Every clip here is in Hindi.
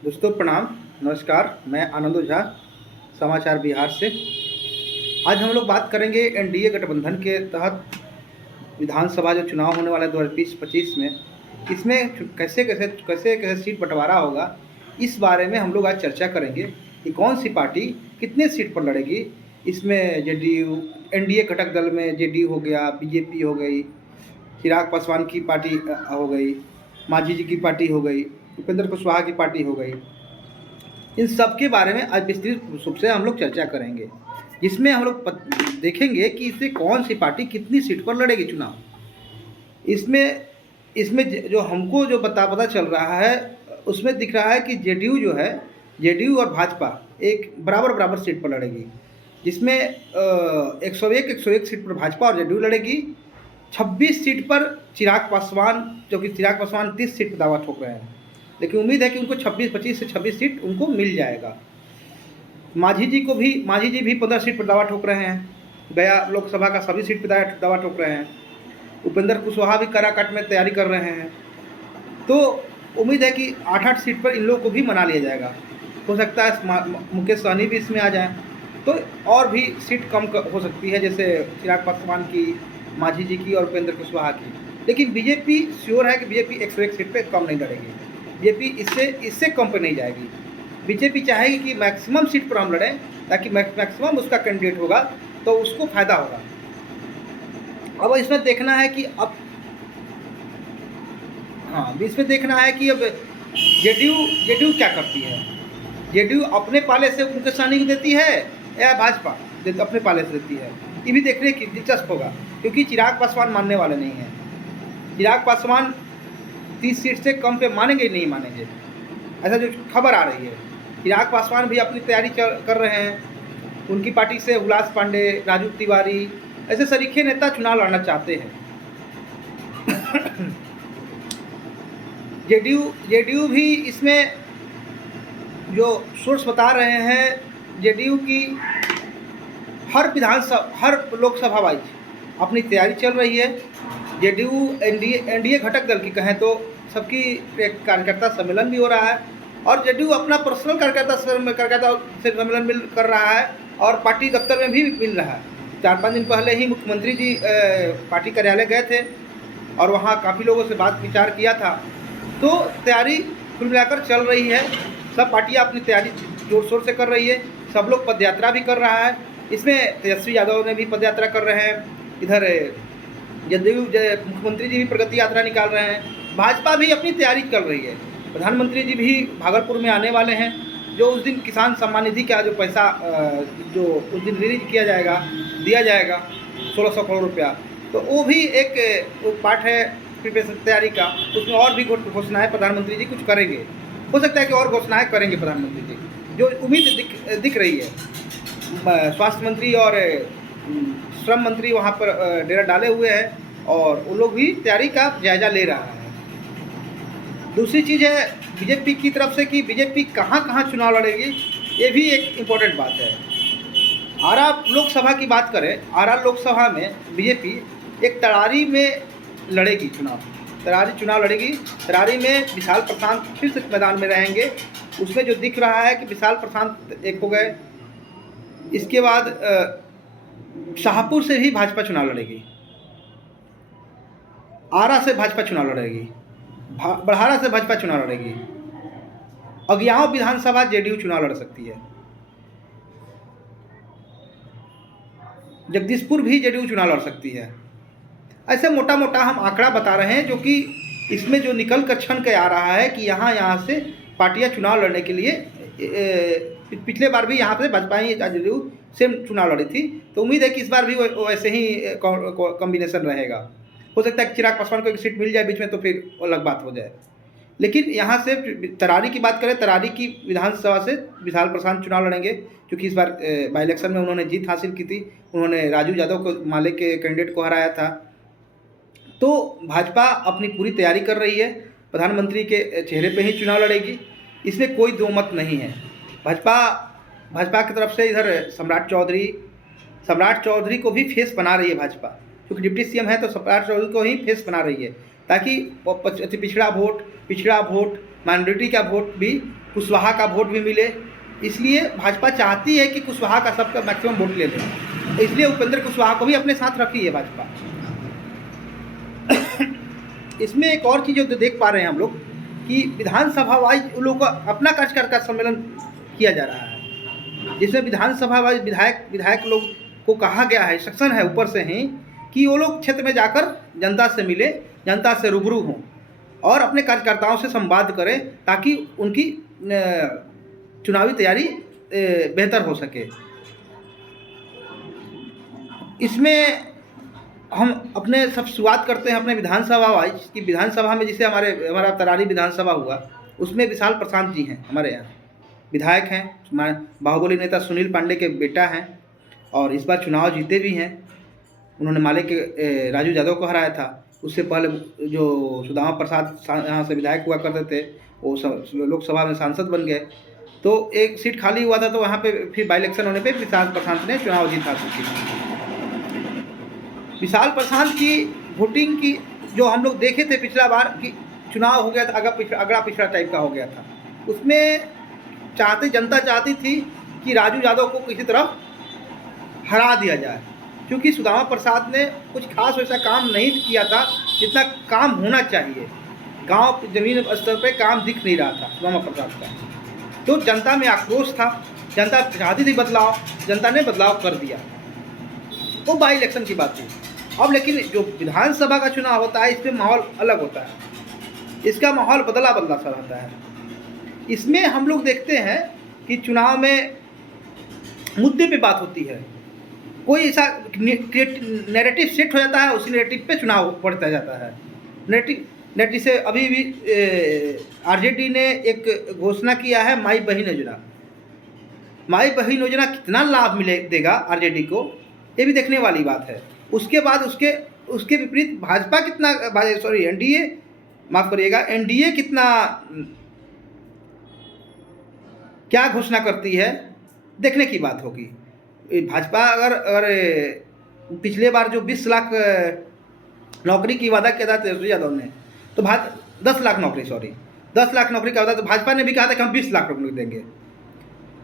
दोस्तों प्रणाम, नमस्कार। मैं आनंद ओझा, समाचार बिहार से। आज हम लोग बात करेंगे एनडीए गठबंधन के तहत विधानसभा जो चुनाव होने वाला है 2020-25 में, इसमें कैसे कैसे कैसे कैसे सीट बंटवारा होगा, इस बारे में हम लोग आज चर्चा करेंगे कि कौन सी पार्टी कितने सीट पर लड़ेगी। इसमें जेडीयू, एनडीए घटक दल में जेडीयू हो गया, बीजेपी हो गई, चिराग पासवान की पार्टी हो गई, मांझी जी की पार्टी हो गई, उपेंद्र कुशवाहा की पार्टी हो गई। इन सब के बारे में आज विस्तृत रूप से हम लोग चर्चा करेंगे, जिसमें हम लोग देखेंगे कि इससे कौन सी पार्टी कितनी सीट पर लड़ेगी चुनाव। इसमें इसमें जो हमको जो पता चल रहा है, उसमें दिख रहा है कि जेडीयू जो है, जेडीयू और भाजपा एक बराबर बराबर सीट पर लड़ेगी, जिसमें 101 सीट पर भाजपा और जेडीयू लड़ेगी। 26 सीट पर चिराग पासवान, जो कि चिराग पासवान 30 सीट पर दावा ठोक रहे हैं, लेकिन उम्मीद है कि उनको 25 से 26 सीट उनको मिल जाएगा। मांझी जी भी 15 सीट पर दावा ठोक रहे हैं। गया लोकसभा का सभी सीट पर दावा ठोक रहे हैं। उपेंद्र कुशवाहा भी कराकाट में तैयारी कर रहे हैं। तो उम्मीद है कि 8-8 सीट पर इन लोगों को भी मना लिया जाएगा। हो सकता है मुकेश सहनी भी इसमें आ जाए, तो और भी सीट कम हो सकती है, जैसे चिराग पासवान की, मांझी जी की और उपेंद्र कुशवाहा की। लेकिन बीजेपी श्योर है कि बीजेपी 101 सीट पे कम नहीं लड़ेगी। बीजेपी इससे कम पे नहीं जाएगी। बीजेपी चाहेगी कि मैक्सिमम सीट पर हम लड़ें, ताकि मैक्सिमम उसका कैंडिडेट होगा तो उसको फायदा होगा। अब इसमें देखना है कि इसमें देखना है कि अब जेडीयू क्या करती है। जेडीयू अपने पाले से मुकेश सहनी को देती है या भाजपा अपने पाले से देती है, ये भी देखने की दिलचस्प होगा, क्योंकि चिराग पासवान मानने वाले नहीं हैं। चिराग पासवान 30 सीट से कम पे मानेंगे नहीं मानेंगे, ऐसा जो खबर आ रही है। चिराग पासवान भी अपनी तैयारी कर रहे हैं। उनकी पार्टी से हुलास पांडे, राजू तिवारी ऐसे सरीखे नेता चुनाव लड़ना चाहते हैं। जेडीयू भी इसमें जो सोर्स बता रहे हैं, जेडीयू की हर लोकसभा वाइज अपनी तैयारी चल रही है। जेडीयू एनडीए घटक दल की कहें तो सबकी एक कार्यकर्ता सम्मेलन भी हो रहा है, और जेडीयू अपना पर्सनल कार्यकर्ता सम्मेलन कर रहा है, और पार्टी दफ्तर में भी मिल रहा है। 4-5 दिन पहले ही मुख्यमंत्री जी पार्टी कार्यालय गए थे और वहाँ काफ़ी लोगों से बात विचार किया था। तो तैयारी कुल मिलाकर चल रही है। सब पार्टियाँ अपनी तैयारी जोर शोर से कर रही है। सब लोग पदयात्रा भी कर रहा है। इसमें तेजस्वी यादव ने भी पदयात्रा कर रहे हैं। इधर जदयू मुख्यमंत्री जी भी प्रगति यात्रा निकाल रहे हैं। भाजपा भी अपनी तैयारी कर रही है। प्रधानमंत्री जी भी भागलपुर में आने वाले हैं। जो उस दिन किसान सम्मान निधि का जो पैसा जो उस दिन रिलीज दिया जाएगा 1600 करोड़ रुपया, तो वो भी एक पार्ट है प्रिपरेशन तैयारी का। उसमें और भी घोषणाएँ प्रधानमंत्री जी कुछ करेंगे। हो सकता है कि और घोषणाएँ करेंगे प्रधानमंत्री जी, जो उम्मीद दिख रही है। स्वास्थ्य मंत्री और श्रम मंत्री वहाँ पर डेरा डाले हुए हैं, और वो लोग भी तैयारी का जायजा ले रहा है। दूसरी चीज़ है बीजेपी की तरफ से कि बीजेपी कहाँ कहाँ चुनाव लड़ेगी, ये भी एक इम्पोर्टेंट बात है। आरा लोकसभा की बात करें, आरा लोकसभा में बीजेपी एक तरारी में लड़ेगी चुनाव। तरारी में विशाल प्रशांत फिर से मैदान में रहेंगे। उसमें जो दिख रहा है कि विशाल प्रशांत एक हो गए। इसके बाद शाहपुर से भी भाजपा चुनाव लड़ेगी, आरा से भाजपा चुनाव लड़ेगी, बड़हारा से भाजपा चुनाव लड़ेगी। अगियाओं विधानसभा जेडीयू चुनाव लड़ सकती है। जगदीशपुर भी जेडीयू चुनाव लड़ सकती है। ऐसे मोटा मोटा हम आंकड़ा बता रहे हैं, जो कि इसमें जो निकल कर छन के आ रहा है कि यहाँ से पार्टियां चुनाव लड़ने के लिए, पिछले बार भी यहाँ पे भाजपा ही जेडीयू सेम चुनाव लड़ी थी, तो उम्मीद है कि इस बार भी वैसे ही कॉम्बिनेशन रहेगा। हो सकता है कि चिराग पासवान को एक सीट मिल जाए बीच में, तो फिर अलग बात हो जाए। लेकिन यहाँ से तरारी की बात करें, तरारी की विधानसभा से विशाल प्रशांत चुनाव लड़ेंगे, क्योंकि इस बार बाई इलेक्शन में उन्होंने जीत हासिल की थी। उन्होंने राजू यादव को, माले के कैंडिडेट को हराया था। तो भाजपा अपनी पूरी तैयारी कर रही है। प्रधानमंत्री के चेहरे पे ही चुनाव लड़ेगी, इसमें कोई दो मत नहीं है। भाजपा की तरफ से इधर सम्राट चौधरी को भी फेस बना रही है भाजपा, क्योंकि डिप्टी सीएम है, तो सम्राट चौधरी को ही फेस बना रही है, ताकि पिछड़ा वोट, माइनॉरिटी का वोट भी कुशवाहा का वोट भी मिले, इसलिए भाजपा चाहती है कि कुशवाहा का सबका मैक्सिमम वोट ले ले, इसलिए उपेंद्र कुशवाहा को भी अपने साथ रखी है भाजपा। इसमें एक और चीज़ जो देख पा रहे हैं हम लोग कि विधानसभा वाइज उन लोगों का अपना कार्यकर्ता सम्मेलन किया जा रहा है, जिसमें विधानसभा वाइज विधायक लोग को कहा गया है, इंस्ट्रक्शन है ऊपर से ही कि वो लोग क्षेत्र में जाकर जनता से मिले, जनता से रूबरू हों और अपने कार्यकर्ताओं से संवाद करें ताकि उनकी चुनावी तैयारी बेहतर हो सके। इसमें हम अपने सब शुरुआत करते हैं अपने विधानसभा वाइज कि विधानसभा में जैसे हमारा तरारी विधानसभा हुआ, उसमें विशाल प्रशांत जी हैं, हमारे यहाँ विधायक हैं, हमारे बाहुबली नेता सुनील पांडे के बेटा हैं और इस बार चुनाव जीते भी हैं। उन्होंने माले के राजू यादव को हराया था। उससे पहले जो सुदामा प्रसाद यहाँ से विधायक हुआ करते थे वो लोकसभा में सांसद बन गए, तो एक सीट खाली हुआ था, तो वहाँ पे फिर बाई इलेक्शन होने पे विशाल प्रशांत ने चुनाव जीता था। विशाल प्रशांत की वोटिंग की जो हम लोग देखे थे पिछला बार कि चुनाव हो गया था, अगड़ा पिछड़ा टाइप का हो गया था, उसमें जनता चाहती थी कि राजू यादव को किसी तरह हरा दिया जाए, क्योंकि सुदामा प्रसाद ने कुछ खास वैसा काम नहीं किया था जितना काम होना चाहिए। गांव जमीन स्तर पे काम दिख नहीं रहा था सुदामा प्रसाद का, तो जनता में आक्रोश था, जनता चाहती थी बदलाव, जनता ने बदलाव कर दिया। वो बाई इलेक्शन की बात थी। अब लेकिन जो विधानसभा का चुनाव होता है इसमें माहौल अलग होता है, इसका माहौल बदला सा रहता है। इसमें हम लोग देखते हैं कि चुनाव में मुद्दे पे बात होती है, कोई ऐसा नैरेटिव सेट हो जाता है, उसी नैरेटिव पे चुनाव बढ़ता जाता है। नैरेटिव से अभी भी आरजेडी ने एक घोषणा किया है माई बहन योजना। माई बहन योजना कितना लाभ देगा आरजेडी को, ये भी देखने वाली बात है। उसके बाद उसके विपरीत भाजपा कितना एनडीए माफ़ करिएगा एनडीए कितना क्या घोषणा करती है देखने की बात होगी। भाजपा अगर पिछले बार जो 20 लाख नौकरी की वादा किया था तेजस्वी यादव ने, तो 10 लाख नौकरी 10 लाख नौकरी का वादा, तो भाजपा ने भी कहा था कि हम 20 लाख नौकरी देंगे।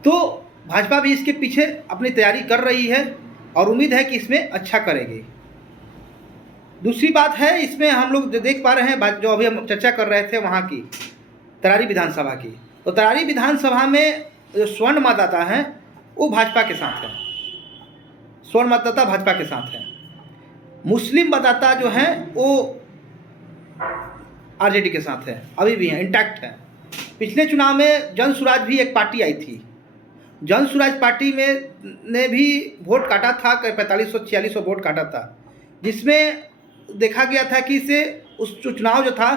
तो भाजपा भी इसके पीछे अपनी तैयारी कर रही है और उम्मीद है कि इसमें अच्छा करेगी। दूसरी बात है, इसमें हम लोग जो देख पा रहे हैं, जो अभी हम चर्चा कर रहे थे वहाँ की तरारी विधानसभा की, तो तरारी विधानसभा में जो स्वर्ण मतदाता हैं वो भाजपा के साथ है, स्वर्ण मतदाता भाजपा के साथ है। मुस्लिम मतदाता जो हैं वो आरजेडी के साथ है, अभी भी हैं, इंटैक्ट है। पिछले चुनाव में जन स्वराज भी एक पार्टी आई थी, जन स्वराज पार्टी में ने भी वोट काटा था, 4500-4600 वोट काटा था, जिसमें देखा गया था कि इसे उस चुनाव जो था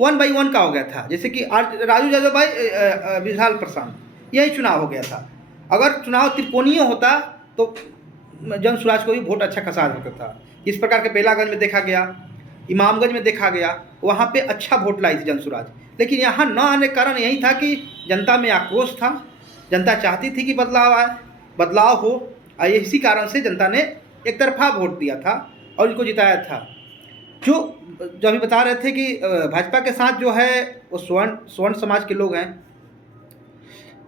1/1 का हो गया था, जैसे कि राजू यादव भाई विशाल प्रशांत, यही चुनाव हो गया था। अगर चुनाव त्रिकोणीय होता तो जन स्वराज को भी वोट अच्छा खासा होता था। इस प्रकार के बेलागंज में देखा गया, इमामगंज में देखा गया, वहाँ पे अच्छा वोट लाई थी जन स्वराज। लेकिन यहाँ न आने का कारण यही था कि जनता में आक्रोश था, जनता चाहती थी कि बदलाव आए, बदलाव हो, और इसी कारण से जनता ने एक तरफा वोट दिया था और इनको जिताया था। जो अभी बता रहे थे कि भाजपा के साथ जो है वो स्वर्ण समाज के लोग हैं,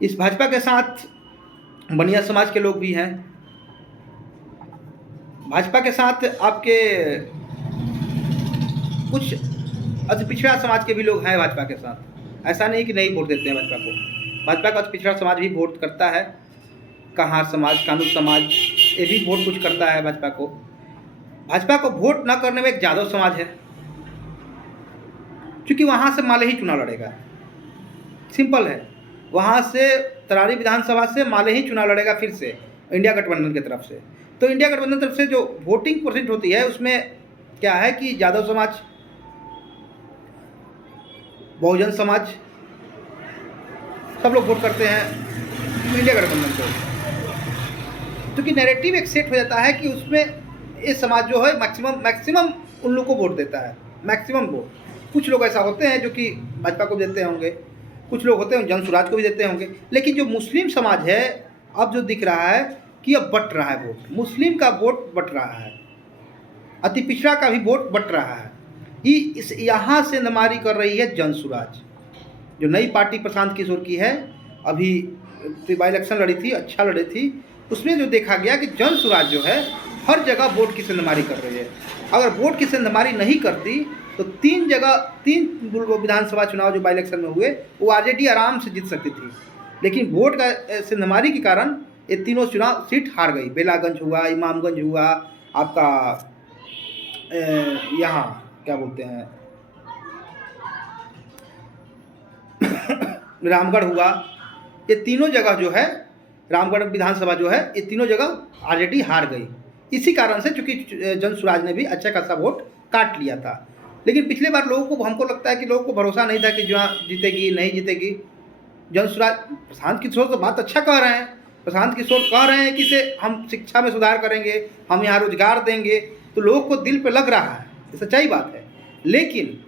इस भाजपा के साथ बनिया समाज के लोग भी हैं, भाजपा के साथ आपके कुछ अति पिछड़ा समाज के भी लोग हैं भाजपा के साथ। ऐसा नहीं कि नहीं वोट देते हैं भाजपा को, भाजपा का अति पिछड़ा समाज भी वोट करता है, कहार समाज, कानून समाज, ये भी वोट कुछ करता है भाजपा को। भाजपा को वोट न करने में एक यादव समाज है, क्योंकि वहाँ से माले ही चुनाव लड़ेगा, सिंपल है। वहाँ से तरारी विधानसभा से माले ही चुनाव लड़ेगा फिर से इंडिया गठबंधन की तरफ से। तो इंडिया गठबंधन की तरफ से जो वोटिंग परसेंट होती है उसमें क्या है कि यादव समाज, बहुजन समाज, सब लोग वोट करते हैं इंडिया गठबंधन को, क्योंकि नैरेटिव एक सेट हो जाता है कि उसमें ये समाज जो है मैक्सिमम उन लोग को वोट देता है, मैक्सिमम वोट। कुछ लोग ऐसा होते हैं जो कि भाजपा को देते होंगे, कुछ लोग होते हैं जन स्वराज को भी देते होंगे, लेकिन जो मुस्लिम समाज है अब जो दिख रहा है कि अब बट रहा है वोट, मुस्लिम का वोट बट रहा है, अति पिछड़ा का भी वोट बट रहा है। यहाँ से नमारी कर रही है जन स्वराज। जो नई पार्टी प्रशांत किशोर की है, अभी बाई इलेक्शन लड़ी थी, अच्छा लड़ी थी, उसमें जो देखा गया कि जन स्वराज जो है हर जगह वोट की सेंधमारी कर रही है। अगर वोट की सेंधमारी नहीं करती तो 3 विधानसभा चुनाव जो बाई इलेक्शन में हुए वो आरजेडी आराम से जीत सकती थी, लेकिन वोट का सेंधमारी के कारण ये तीनों चुनाव सीट हार गई। बेलागंज हुआ, इमामगंज हुआ, आपका यहाँ क्या बोलते हैं रामगढ़ हुआ, ये तीनों जगह जो है, रामगढ़ विधानसभा जो है, ये तीनों जगह आरजेडी हार गई। इसी कारण से, चूंकि जन स्वराज ने भी अच्छा खासा वोट काट लिया था। लेकिन पिछले बार लोगों को, हमको लगता है कि लोगों को भरोसा नहीं था कि जो जीतेगी नहीं जीतेगी। जन स्वराज, प्रशांत किशोर तो बात अच्छा कह रहे हैं, प्रशांत किशोर कह रहे हैं कि इसे हम शिक्षा में सुधार करेंगे, हम यहाँ रोजगार देंगे, तो लोगों को दिल पे लग रहा है, ये सच्चाई बात है। लेकिन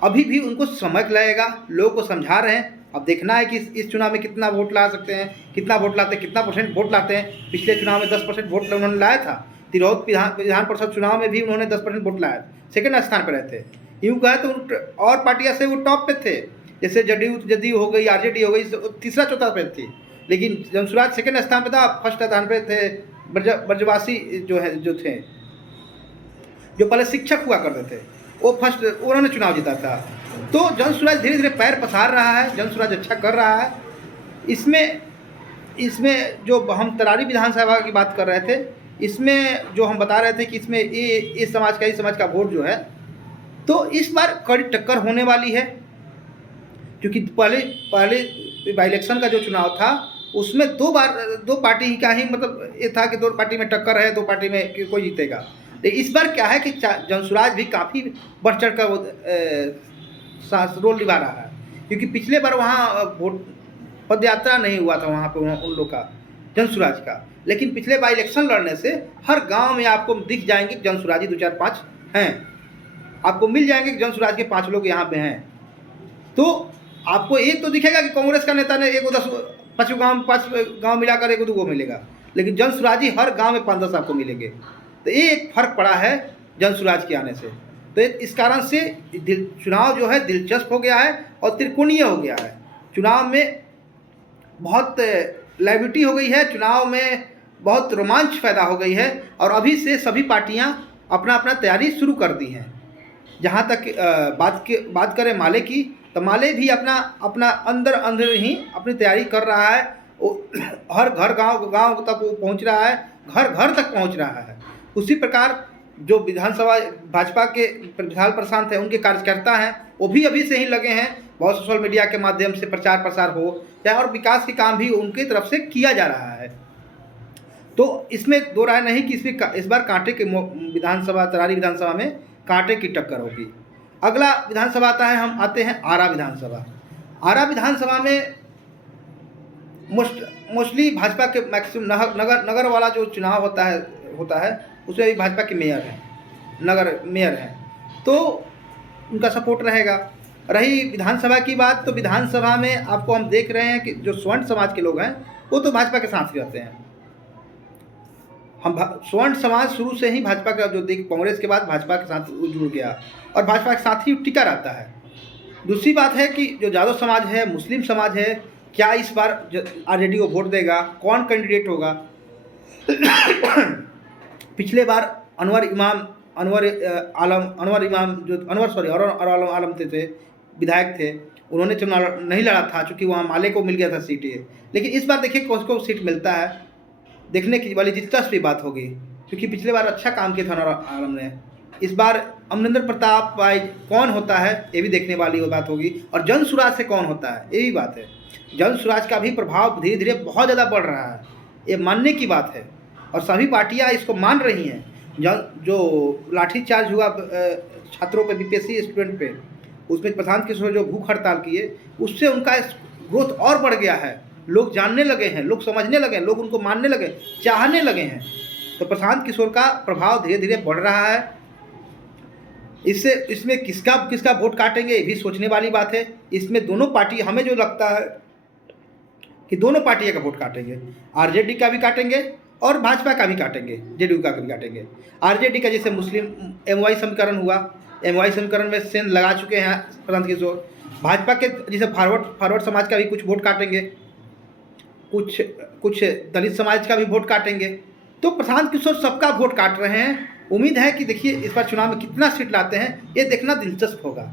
अभी भी उनको समय लगेगा, लोगों को समझा रहे हैं। अब देखना है कि इस चुनाव में कितना वोट ला सकते हैं, कितना वोट लाते हैं, कितना परसेंट वोट लाते हैं। पिछले चुनाव में 10% वोट उन्होंने लाया था। तिरहुत विधान परिषद चुनाव में भी उन्होंने 10% वोट लाया, सेकंड स्थान पर रहे थे। यूँ कहे तो और पार्टियां से वो टॉप पे थे, जैसे जदयू हो गई, आरजेडी हो गई, तीसरा चौथा पे थी। लेकिन जन स्वराज सेकंड स्थान पे था, फर्स्ट स्थान पे थे ब्रजवासी जो थे, जो पहले शिक्षक हुआ करते थे, वो फर्स्ट, उन्होंने चुनाव जीता था। तो जन स्वराज धीरे धीरे पैर पसार रहा है, जन स्वराज अच्छा कर रहा है। इसमें जो हम तरारी विधानसभा की बात कर रहे थे, इसमें जो हम बता रहे थे कि इसमें इस समाज का वोट जो है, तो इस बार कड़ी टक्कर होने वाली है। क्योंकि पहले बाई इलेक्शन का जो चुनाव था उसमें दो पार्टी का ही, मतलब ये था कि 2 पार्टी में टक्कर है, 2 पार्टी में कोई जीतेगा। लेकिन इस बार क्या है कि जन स्वराज भी काफ़ी बढ़ चढ़ कर रोल निभा रहा है। क्योंकि पिछले बार वहाँ वोट पद यात्रा नहीं हुआ था वहाँ पे उन लोग का, जन स्वराज का। लेकिन पिछले बार इलेक्शन लड़ने से हर गांव में आपको दिख जाएंगे जन स्वराजी 2 4 5 हैं, आपको मिल जाएंगे कि जन स्वराज के 5 लोग यहाँ पे हैं। तो आपको एक तो दिखेगा कि कांग्रेस का नेता ने 5 गाँव मिलाकर 1-2 मिलेगा, लेकिन जन स्वराजी हर गाँव में 5-10 आपको मिलेंगे। तो ये एक फर्क पड़ा है जन स्वराज के आने से। तो इस कारण से चुनाव जो है दिलचस्प हो गया है और त्रिकोणीय हो गया है। चुनाव में बहुत लाइविटी हो गई है, चुनाव में बहुत रोमांच पैदा हो गई है, और अभी से सभी पार्टियां अपना अपना तैयारी शुरू कर दी हैं। जहां तक बात करें माले की, तो माले भी अपना अंदर ही अपनी तैयारी कर रहा है। हर घर गांव तक वो पहुंच रहा है, घर घर तक पहुंच रहा है। उसी प्रकार जो विधानसभा भाजपा के विशाल प्रशांत हैं, उनके कार्यकर्ता हैं, वो भी अभी से ही लगे हैं। बहुत सोशल मीडिया के माध्यम से प्रचार प्रसार हो चाहे, और विकास के काम भी उनकी तरफ से किया जा रहा है। तो इसमें दो राय नहीं कि इस बार कांटे के विधानसभा, तरारी विधानसभा में कांटे की टक्कर होगी। अगला विधानसभा आता है, हम आते हैं आरा विधानसभा। आरा विधानसभा में मोस्टली भाजपा के मैक्सिमम नगर वाला जो चुनाव होता है उसमें भी भाजपा के नगर मेयर हैं, तो उनका सपोर्ट रहेगा। रही विधानसभा की बात, तो विधानसभा में आपको हम देख रहे हैं कि जो स्वर्ण समाज के लोग हैं वो तो भाजपा के साथ ही रहते हैं। हम स्वर्ण समाज शुरू से ही भाजपा का कांग्रेस के बाद भाजपा के साथ जुड़ गया और भाजपा के साथ ही टिका रहता है। दूसरी बात है कि जो यादव समाज है, मुस्लिम समाज है, क्या इस बार आरजेडी को वोट देगा, कौन कैंडिडेट होगा। पिछले बार अनवर आलम थे विधायक थे, उन्होंने चुनाव नहीं लड़ा था क्योंकि वहाँ माले को मिल गया था सीटें। लेकिन इस बार देखिए किसको सीट मिलता है, देखने की वाली दिलचस्पी बात होगी। क्योंकि पिछले बार अच्छा काम किया था अनवर आलम ने, इस बार अमरिंदर प्रताप भाई कौन होता है ये भी देखने वाली वो बात होगी। और जन स्वराज से कौन होता है ये भी बात है। जन स्वराज का भी प्रभाव धीरे धीरे बहुत ज़्यादा बढ़ रहा है, ये मानने की बात है और सभी पार्टियां इसको मान रही हैं। जो लाठीचार्ज हुआ छात्रों पे, बीपीएससी स्टूडेंट पे, उसमें प्रशांत किशोर जो भूख हड़ताल किए, उससे उनका ग्रोथ और बढ़ गया है। लोग जानने लगे हैं, लोग समझने लगे हैं, लोग उनको मानने लगे, चाहने लगे हैं। तो प्रशांत किशोर का प्रभाव धीरे धीरे बढ़ रहा है। इसमें किसका वोट काटेंगे ये भी सोचने वाली बात है। इसमें दोनों पार्टी, हमें जो लगता है कि दोनों पार्टियों का वोट काटेंगे, आरजेडी का भी काटेंगे और भाजपा का भी काटेंगे, जेडीयू का भी काटेंगे। आरजेडी का जैसे मुस्लिम एमवाई समीकरण हुआ, एमवाई समीकरण में सेंध लगा चुके हैं प्रशांत किशोर। भाजपा के जैसे फॉरवर्ड समाज का भी कुछ वोट काटेंगे, कुछ कुछ दलित समाज का भी वोट काटेंगे। तो प्रशांत किशोर सबका वोट काट रहे हैं। उम्मीद है कि देखिए इस बार चुनाव में कितना सीट लाते हैं, ये देखना दिलचस्प होगा।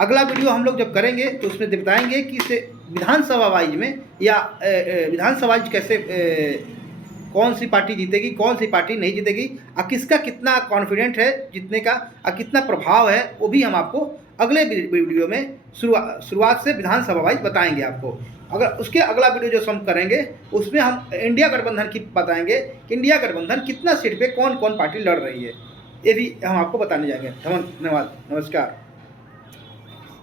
अगला वीडियो हम लोग जब करेंगे तो उसमें बताएंगे कि इसे विधानसभा वाइज में या विधानसभा वाइज कैसे कौन सी पार्टी जीतेगी, कौन सी पार्टी नहीं जीतेगी, और किसका कितना कॉन्फिडेंट है जीतने का और कितना प्रभाव है, वो भी हम आपको अगले वीडियो में शुरुआत से विधानसभा वाइज बताएंगे आपको। अगर उसके अगला वीडियो जो हम करेंगे उसमें हम इंडिया गठबंधन की बताएंगे कि इंडिया गठबंधन कितना सीट पे कौन कौन पार्टी लड़ रही है, ये भी हम आपको बताने जाएंगे। धन्यवाद, नमस्कार।